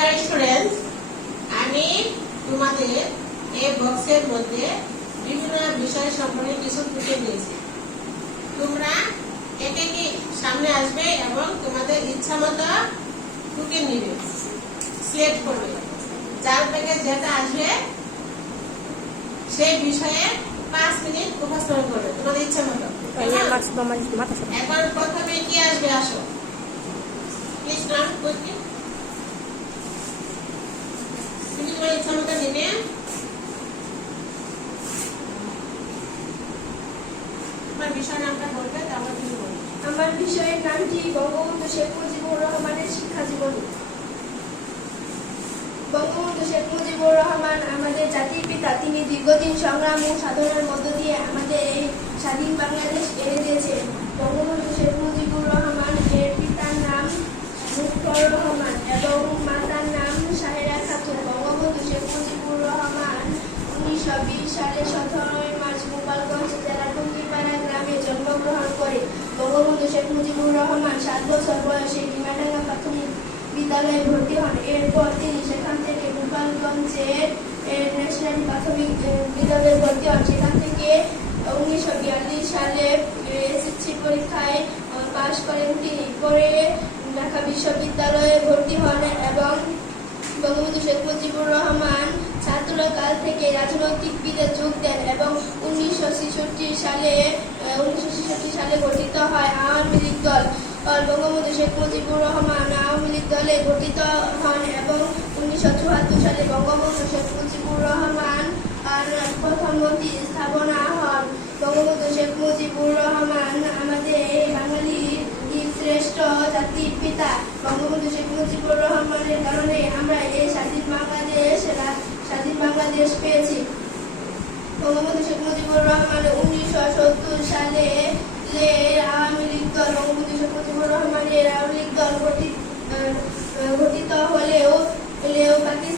Dear students, আমি তোমাদের এই বক্সের মধ্যে বিভিন্ন বিষয় সম্পর্কে কিছু টুকে দিয়েছি। তোমরা একে কি সামনে আসবে এবং তোমাদের ইচ্ছা মতো টুকে নিবে, সিলেক্ট করবে। যার থেকে যেটা আসবে সেই বিষয়ে 5 মিনিট উপস্থাপন করবে তোমাদের ইচ্ছা মতো। এখন প্রথমে কি আসবে, আসো প্লিজ নাম বলছি। তুমি তোমার ইচ্ছা মতো নিবে। তোমার বিষয় নামটা বলবে, তারপর তুমি বলবে। আমার বিষয়ের নামটি বঙ্গবন্ধু শেখ মুজিবুর রহমানের শিক্ষা জীবনী। বঙ্গবন্ধু শেখ মুজিবুর রহমান আমাদের জাতির পিতা। তিনি দীর্ঘদিন সংগ্রাম ও সাধনার মধ্য দিয়ে আমাদের এই স্বাধীন বাংলাদেশ এনে দিয়েছেন। বঙ্গবন্ধু শেখ মুজিবুর রহমান এর পিতার নাম মুক্তর রহমান এবং মাতার নাম সাহেরা খাতুন। বঙ্গবন্ধু শেখ মুজিবুর রহমান 1920 সালে 17 মার্চ গোপালগঞ্জ জেলার টুঙ্গিপাড়া গ্রামে জন্মগ্রহণ করে। বঙ্গবন্ধু শেখ মুজিবুর রহমান 7 বছর বয়সে ডিমাডাঙ্গা প্রাথমিক বিদ্যালয়ে ভর্তি হন। এরপর তিনি সেখান থেকে গোপালগঞ্জের ন্যাশনাল প্রাথমিক বিদ্যালয়ে ভর্তি হন। সেখান থেকে 1942 সালে এসএসসি পরীক্ষায় পাশ করেন তিনি। পরে ঢাকা বিশ্ববিদ্যালয়ে ভর্তি হন এবং বঙ্গবন্ধু শেখ মুজিবুর রহমান ছাত্রকাল থেকে রাজনৈতিক বিদে যোগ দেন এবং 1966 সালে গঠিত হয় আওয়ামী লীগ দল। বঙ্গবন্ধু শেখ মুজিবুর রহমান আওয়ামী লীগ দলে গঠিত হন এবং 1974 সালে বঙ্গবন্ধু শেখ মুজিবুর রহমান প্রধানমন্ত্রী স্থাপনা হন। বঙ্গবন্ধু শেখ মুজিবুর রহমান আমাদের বাঙালির শ্রেষ্ঠ জাতির পিতা। বঙ্গবন্ধু শেখ মুজিবুর রহমানের কারণে আমরা এই স্বাধীন বাংলাদেশ পেয়েছি। বঙ্গবন্ধু শেখ মুজিবুর রহমান 1970